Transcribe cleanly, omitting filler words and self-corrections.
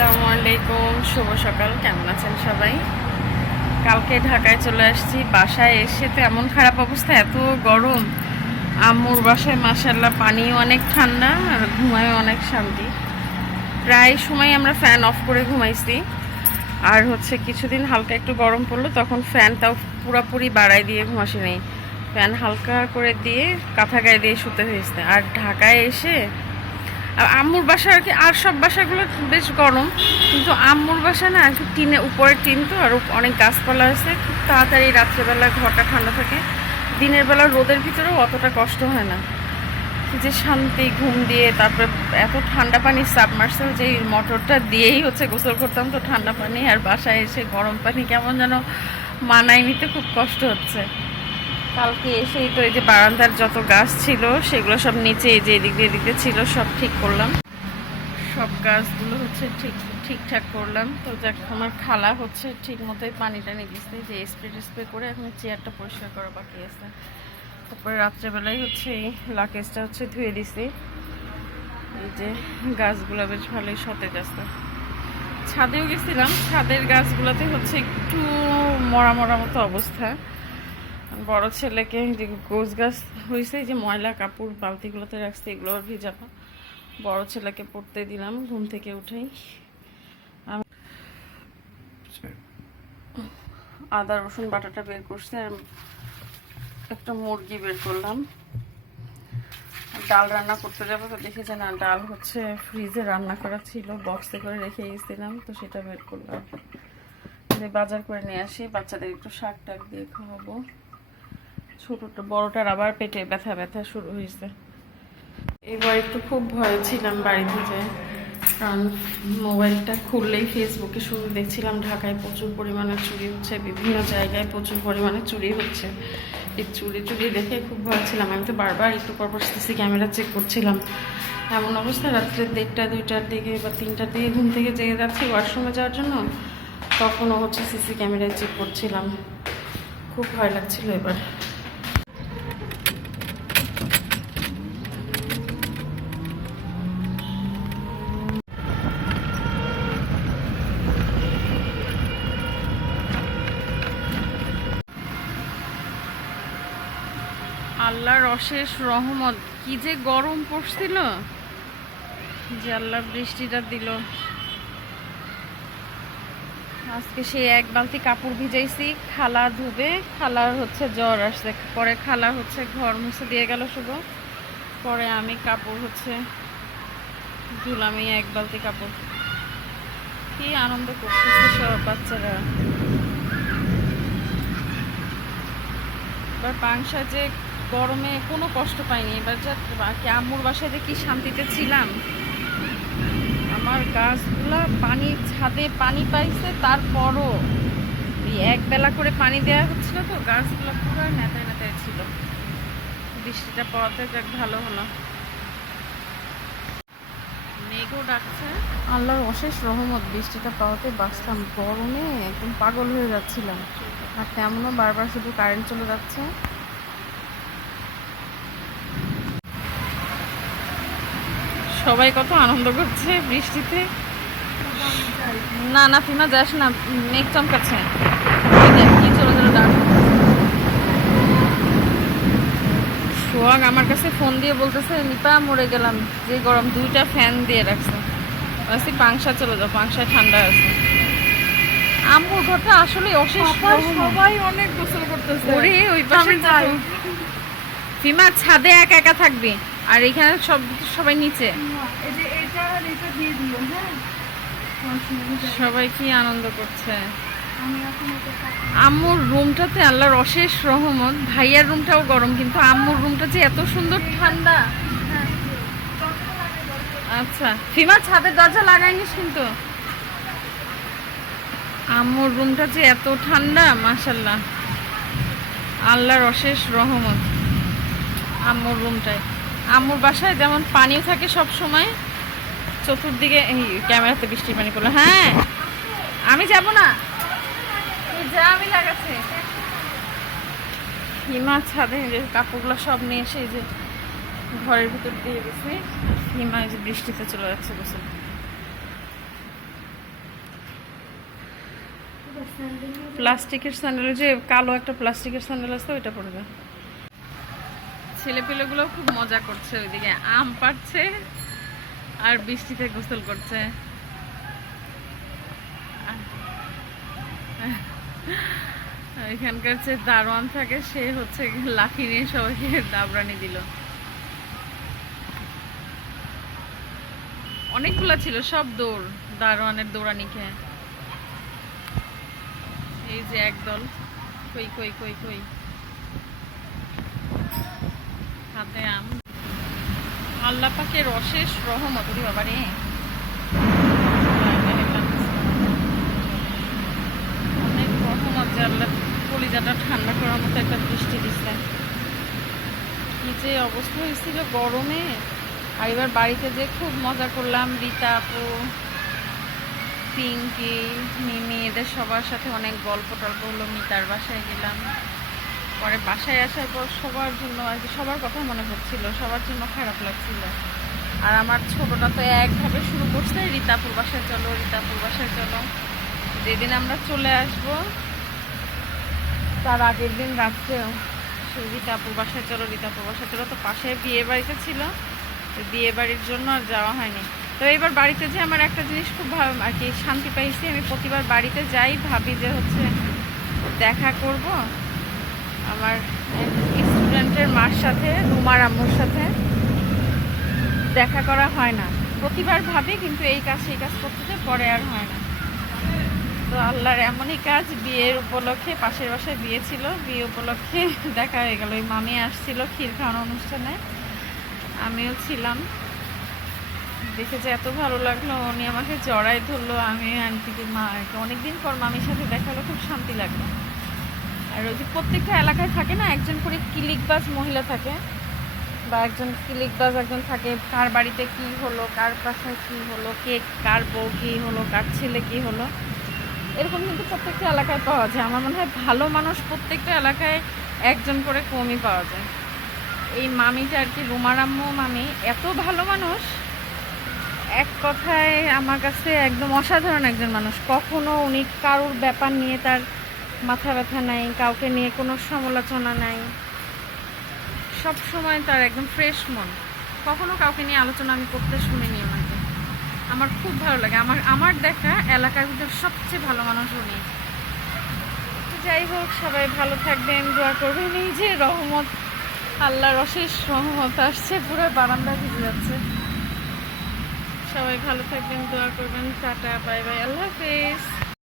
আসসালামু আলাইকুম, শুভ সকাল। কেমন আছেন সবাই? কালকে ঢাকায় চলে আসছি। বাসায় এসে তো এমন খারাপ অবস্থা, এত গরম। আম্মুর বাসায় মাশাআল্লাহ পানিও অনেক ঠান্ডা আর ঘুমায় অনেক শান্তি। প্রায় সময় আমরা ফ্যান অফ করে ঘুমাইছি। আর কিছুদিন হালকা একটু গরম পড়লো, তখন ফ্যানটাও পুরোপুরি বাড়াই দিয়ে ঘুমাসি নেই, ফ্যান হালকা করে দিয়ে কাঁথা গায়ে দিয়ে শুতে হয়েছে। আর ঢাকায় এসে আম্মুর বাসা আর কি, আর সব বাসাগুলো বেশ গরম, কিন্তু আম্মুর বাসা না একটু টিনে, উপরের টিন তো, আর অনেক গাছপালা আছে, খুব তাড়াতাড়ি রাত্রেবেলা ঘরটা ঠান্ডা থাকে। দিনের বেলা রোদের ভিতরেও অতটা কষ্ট হয় না। কি যে শান্তি, ঘুম দিয়ে তারপরে এত ঠান্ডা পানি, সাবমার্সেল যে মোটরটা দিয়েই গোসল করতাম, তো ঠান্ডা পানি, আর বাসায় এসে গরম পানি কেমন যেন মানায় নিতে খুব কষ্ট হচ্ছে। কালকে এসেই তো এই যে বারান্দার যত গাছ ছিল সেগুলো সব নিচে, এই যে এদিক দিয়ে ছিল, সব ঠিক করলাম। সব গাছগুলো ঠিকঠাক করলাম। তো যাক, আমার খালা ঠিক মতোই পানি টানি দিচ্ছে, যে স্প্রে করে এখন চেয়ারটা পরিষ্কার করা বাকি আছে। তারপরে রাত্রেবেলায় এই লাকেজটা ধুয়ে দিছি। এই যে গাছগুলো বেশ ভালোই সতেজ আছে। ছাদেও গেছিলাম, ছাদের গাছগুলোতে একটু মরা মতো অবস্থা। বড় ছেলেকে যে গোছ গাছ হয়েছে, যে ময়লা কাপড় বালতিগুলোতে রাখছে, এগুলো ভিজাবো। বড় ছেলেকে পড়তে দিলাম ঘুম থেকে উঠেই। আমি আদা রসুন বাটাটা বের করছি, আর একটা মুরগি বের করলাম। ডাল রান্না করতে যাবো, তো দেখি যে না, ডাল ফ্রিজে রান্না করা ছিল, বক্সে করে রেখে গেছিলাম, তো সেটা বের করলাম। বাজার করে নিয়ে আসি, বাচ্চাদের একটু শাক টাক দিয়ে খাওয়াবো। ছোটটা, বড়টার আবার পেটে ব্যথা শুরু হয়েছে। এবার একটু খুব ভয় ছিলাম বাড়ি থেকে, কারণ মোবাইলটা খুললেই ফেসবুকে শুরু দেখছিলাম ঢাকায় প্রচুর পরিমাণে চুরি হচ্ছে, বিভিন্ন জায়গায় প্রচুর পরিমাণে চুরি হচ্ছে। এই চুরি দেখে খুব ভয় ছিলাম। আমি তো বারবার একটু পরপর সিসি ক্যামেরা চেক করছিলাম। এমন অবস্থা, রাত্রে 1:30 2টার দিকে বা 3টার দিকে ঘুম থেকে জেগে যাচ্ছি ওয়াশরুমে যাওয়ার জন্য, তখনও সিসি ক্যামেরায় চেক করছিলাম। খুব ভয় লাগছিল এবার। আল্লাহর অশেষ রহমত, কি যে গরম পড়ছিল, যে আল্লাহ বৃষ্টিটা দিল। আজকে সেই এক বালতি কাপড় ভিজাইছি, খালা ধুবে, খালার জ্বর আসছে, পরে খালা ঘর মুছে দিয়ে গেল শুভ, পরে আমি কাপড় ধুলাম, এই এক বালতি কাপড়। কি আনন্দ করতেছে সব বাচ্চারা। এবার পাংশা যে গরমে কোনো কষ্ট পাইনি এবার, যা আম্মুর বাসায় যে কি শান্তিতে ছিলাম। আমার গাছগুলা ছাদে পানি পাইছে, তারপরও এক বেলা করে পানি দেওয়া হচ্ছিল, তো গাছগুলো পুরো নেতায় ছিল। বৃষ্টিটা পাওয়াতে যাক ভালো হলো। মেঘও ডাকছে, আল্লাহর অশেষ রহমত, বৃষ্টিটা পাওয়াতে বাঁচলাম। গরমে একদম পাগল হয়ে যাচ্ছিলাম, আর তেমনও বারবার শুধু কারেন্ট চলে যাচ্ছে। সবাই কত আনন্দ করছে বৃষ্টিতে। না ফিমা যাস না, মেঘ চমকাচ্ছে। কি চলে ডাক। সোহাগ আমার কাছে ফোন দিয়ে বলতেছে, নিপা মরে গেলাম, যে গরম, 2টা ফ্যান দিয়ে রাখছে। বলছি পাংশা চলে যাও, পাংশায় ঠান্ডা আছে। আম্মুর ঘরটা আসলে অশেষ, সবাই অনেক গোসল করতেছে। ওরে ওই পাশে ফিমা ছাদে একা থাকবি, আর এখানে সবাই নিচে। সবাই কি আনন্দ করছে। আম্মুর রুমটাতে আল্লাহর অশেষ রহমত। ভাইয়ার রুমটাও গরম, কিন্তু আম্মুর রুমটা যে এত সুন্দর ঠান্ডা। আচ্ছা ফিমা, ছাদের দরজা লাগাইনিস কিন্তু। আম্মুর রুমটা যে এত ঠান্ডা, মাশাআল্লাহ, আল্লাহর অশেষ রহমত আম্মুর রুমটায়। আম্মুর বাসায় যেমন পানিও থাকে সব সময় চতুর্দিকে। এই ক্যামেরাতে বৃষ্টি পানি পড়লো। হ্যাঁ আমি যাব না, যা, আমি লাগাচ্ছি। হিমা ছাদে যে কাপড়গুলো সব নিয়ে এসে এই যে ঘরের ভিতর দিয়ে গেছে। হিমা এই যে বৃষ্টিতে চলে যাচ্ছে গোসল। প্লাস্টিকের স্যান্ডেল, যে কালো একটা প্লাস্টিকের স্যান্ডেল আছে ওইটা পরবে। ছেলেপিলেগুলো খুব মজা করছে, ওইদিকে আম পাড়ছে আর বৃষ্টিতে গোসল করছে। এখানকার যে দারোয়ান থাকে সে হচ্ছে লাঠি নিয়ে সবাইকে দাবরানি দিল। অনেকগুলা ছিল, সব দৌড়, দারোয়ানের দৌড়ানি খেয়ে। এই যে একদল, কই কই কই কই হাতে আম। আল্লাহ পাকের অশেষ রহমত রে বাবা রে। অনেক রহমত যে আল্লাহ কলিজাটা ঠান্ডা করার মতো একটা বৃষ্টি দিচ্ছে। কি যে অবস্থা হয়েছিল গরমে। আর এবার বাড়িতে যে খুব মজা করলাম, রীতা আপু, পিঙ্কি, মিমি, এদের সবার সাথে অনেক গল্প টল্প হলো। মিতার বাসায় গেলাম, পরে বাসায় আসার পর সবার জন্য আর কি সবার কথা মনে পড়ছিল, সবার জন্য খারাপ লাগছিল। আর আমার ছোটটা তো একভাবে শুরু করছে, রীতাপুর বাসায় চলো, রীতাপুর বাসায় চলো। যেদিন আমরা চলে আসব তার আগের দিন রাত্রেও সে রীতাপুর বাসায় চলো, রীতাপুর বাসায় চলো। তো পাশে বিয়ে বাড়িতে ছিল, বিয়ে বাড়ির জন্য আর যাওয়া হয়নি। তো এবার বাড়িতে যে আমার একটা জিনিস খুব ভালো আর কি শান্তি পাইছি, আমি প্রতিবার বাড়িতে যাই ভাবি যে হচ্ছে দেখা করব আমার স্টুডেন্টের মার সাথে, রুমার আম্মুর সাথে দেখা করা হয় না। প্রতিবার ভাবি কিন্তু এই কাজ সেই কাজ করতে পরে আর হয় না। তো আল্লাহর এমনই কাজ, বিয়ের উপলক্ষে, পাশের বাসায় বিয়ে ছিল, বিয়ে উপলক্ষে দেখা হয়ে গেল। ওই মামি আসছিল ক্ষীর খাওয়ানো অনুষ্ঠানে, আমিও ছিলাম। দেখে যে এত ভালো লাগলো, উনি আমাকে জড়াই ধরলো, আমি আন্টিকে মা আর কি অনেকদিন পর মামির সাথে দেখা হলো, খুব শান্তি লাগলো। আর ওই যে প্রত্যেকটা এলাকায় থাকে না একজন করে কিলিকবাজ মহিলা থাকে, বা একজন কিলিকবাজ একজন থাকে, কার বাড়িতে কি হলো, কার বাসায় কি হলো, কে কার বউ কি হলো, কার ছেলে কি হলো, এরকম কিন্তু প্রত্যেকটা এলাকায় পাওয়া যায়। আমার মনে হয় ভালো মানুষ প্রত্যেকটা এলাকায় একজন করে কমই পাওয়া যায়। এই মামিটা আর কি, রুমার আম্মু মামি এত ভালো মানুষ, এক কথায় আমার কাছে একদম অসাধারণ একজন মানুষ। কখনো উনি কারোর ব্যাপার নিয়ে তার মাথা ব্যথা নাই, কাউকে নিয়ে কোনো সমালোচনা নাই, সব সময় তার একদম ফ্রেশ মন। কখনো কাউকে নিয়ে আলোচনা আমি করতে শুনিনি ওনাকে। আমার খুব ভালো লাগে, আমার দেখা এলাকার ভিতর সবচেয়ে ভালো মানুষ উনি। তো যাই হোক, সবাই ভালো থাকবেন, দোয়া করবেন। এই যে রহমত, আল্লাহর অশেষ রহমত আসছে, পুরো বারান্দা ভিজে যাচ্ছে। সবাই ভালো থাকবেন, দোয়া করবেন। টাটা, বাই বাই, আল্লাহ হাফেজ।